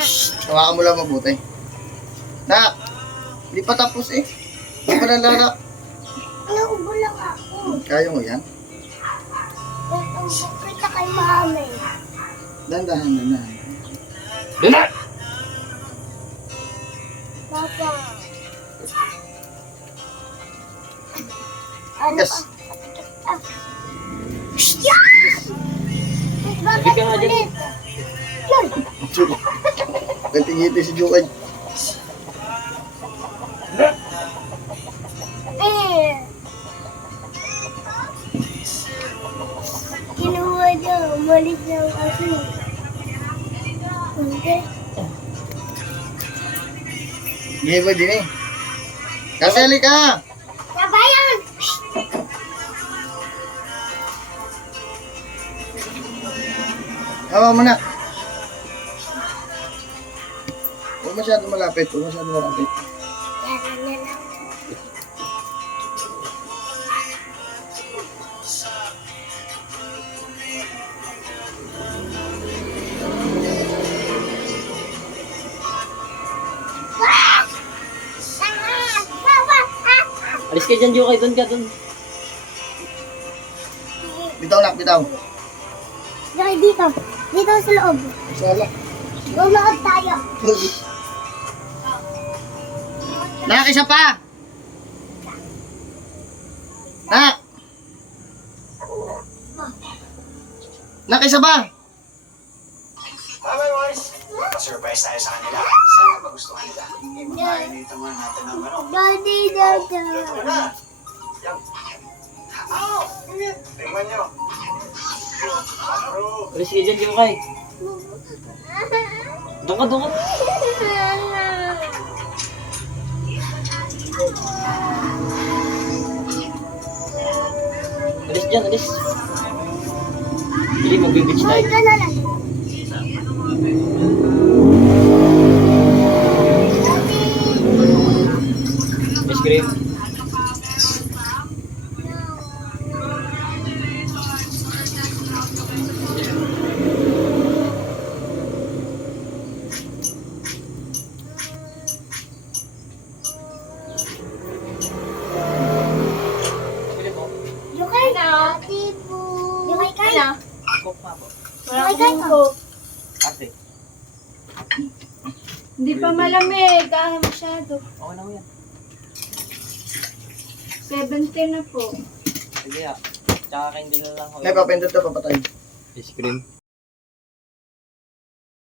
Hawakan mo lang mabuti. Nak, hindi pa tapos eh. Hindi pa nalalak. Naubo lang ako. Kaya mo yan? Ang kita kay mami. Dandahan. Papa. Ano Yes. pa? Yeah! Bakit ulit? Yun. Ganting-ngiti si Jukay. Kinuha niya, umalis na ang aso. Hindi. Hindi mo din eh. Kasali ka! Sabayan! Hawa mo na. Huwag masyado malapit. Yan na lang. Alis ka dyan, Jukay. Doon ka, doon. Bitaw nak, bitaw. Dito, dito. Dito sa loob. Sala. Luluod tayo. Nak, isa pa! Nak! Nak, isa pa! Bye-bye, boys! Pa-surprise tayo sa kanila. Sana magustuhan nila. Imakain dito muna natin ng manok. Daddy, daddy. Ito na! Yan. Oh! Tingnan nyo. Bro! Alis ka dyan, Jukay. Doon ka, doon ka. Alis dyan, alis. Hindi, magbibitch tayo. Ito na lang. Ice cream. Yukay na. Yukay kay. Coke nga po. Yukay kay ko. Ate. Hindi pa malamig. Kaya masyado. Okay na ko yan. 17 na po. Sige ah. Tsaka kayo din na lang ho. May papindot na papatay. Ice cream.